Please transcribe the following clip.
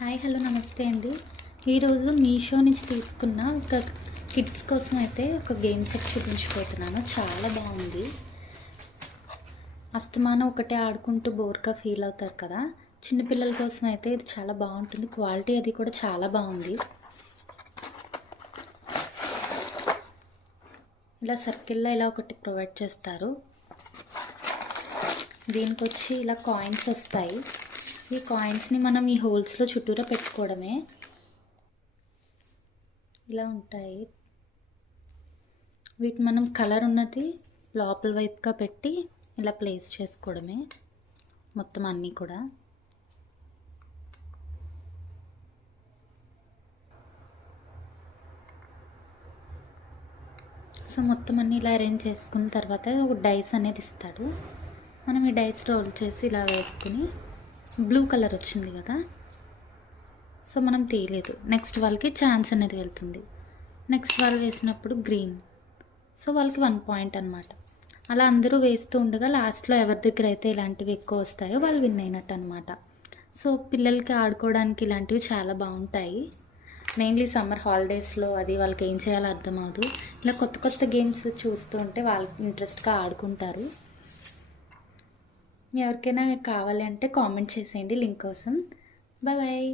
Hi hello నమస్తే అండి. ఈరోజు మీషో నుంచి తీసుకున్న ఒక కిడ్స్ కోసం అయితే ఒక గేమ్ సెట్ చూపించిపోతున్నాను. చాలా బాగుంది. అస్తమానం ఒకటే ఆడుకుంటూ బోర్గా ఫీల్ అవుతారు కదా, చిన్నపిల్లల కోసం అయితే ఇది చాలా బాగుంటుంది. క్వాలిటీ అది కూడా చాలా బాగుంది. ఇలా సర్కిల్లో ఇలా ఒకటి ప్రొవైడ్ చేస్తారు. దీనికి వచ్చి ఇలా కాయిన్స్ వస్తాయి. ఈ కాయిన్స్ని మనం ఈ హోల్స్లో చుట్టూరా పెట్టుకోవడమే. ఇలా ఉంటాయి. వీటిని మనం కలర్ ఉన్నది లోపల వైపుగా పెట్టి ఇలా ప్లేస్ చేసుకోవడమే మొత్తం అన్నీ కూడా. సో మొత్తం అన్నీ ఇలా అరేంజ్ చేసుకున్న తర్వాత ఒక డైస్ అనేది ఇస్తాడు. మనం ఈ డైస్ రోల్ చేసి ఇలా వేసుకుని బ్లూ కలర్ వచ్చింది కదా, సో మనం తీయలేదు. నెక్స్ట్ వాళ్ళకి ఛాన్స్ అనేది వెళ్తుంది. నెక్స్ట్ వాళ్ళు వేసినప్పుడు గ్రీన్, సో వాళ్ళకి 1 పాయింట్ అనమాట. అలా అందరూ వేస్తూ ఉండగా లాస్ట్లో ఎవరి దగ్గర అయితే ఇలాంటివి ఎక్కువ వస్తాయో వాళ్ళు విన్ అయినట్టు అనమాట. సో పిల్లలకి ఆడుకోవడానికి ఇలాంటివి చాలా బాగుంటాయి. మెయిన్లీ సమ్మర్ హాలిడేస్లో అది వాళ్ళకి ఏం చేయాలో అర్థం అవ్వదు. ఇలా కొత్త కొత్త గేమ్స్ చూస్తూ ఉంటే వాళ్ళకి ఇంట్రెస్ట్గా ఆడుకుంటారు. మీ ఎవరికైనా కావాలి అంటే కామెంట్ చేసేయండి లింక్ కోసం. బాయ్.